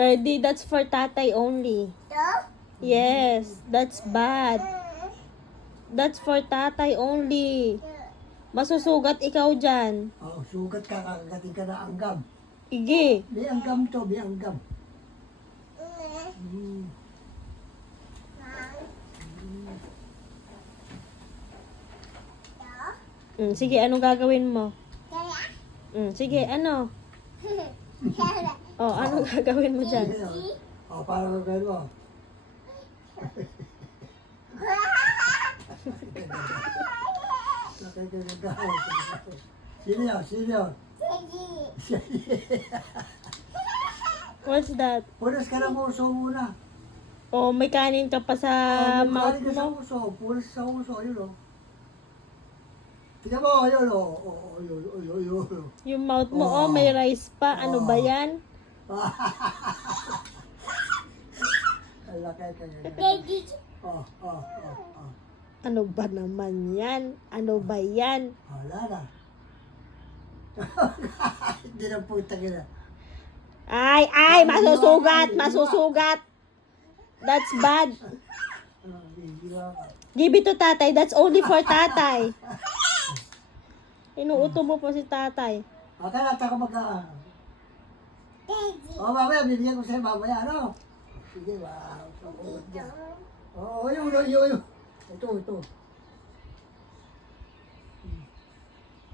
30, that's for tatay only. Yes, that's bad. That's for tatay only. Masusugat ikaw dyan. Oh, sugat ka, kakagating ka na anggam. Ige. May anggam to, may anggam. Sige, anong gagawin mo? Sige, ano? Oh, anong gagawin mo dyan? Oh, parang gagawin mo. Sino yun? Sino yun? What's that? Punas ka ng uso muna. Oh, may kanin ka pa sa mouth Punas ka sa mo. uso. Punas sa uso. Ayun o. Tingnan mo. Ayun o. Ayun. Yung mouth mo, oh, may rice pa. Ano ba yan? Laki ka. Oh. Ano ba naman yan? Ano ba yan? Wala na. Hindi na puta ka na. Ay, masusugat. That's bad. Give it to tatay. That's only for tatay. Inuuto mo po si tatay. Akala ko mag-aan. Oh, mamaya, bibigyan ko sa'yo mamaya, ano? Sige, wow. Oo, yun. Ito.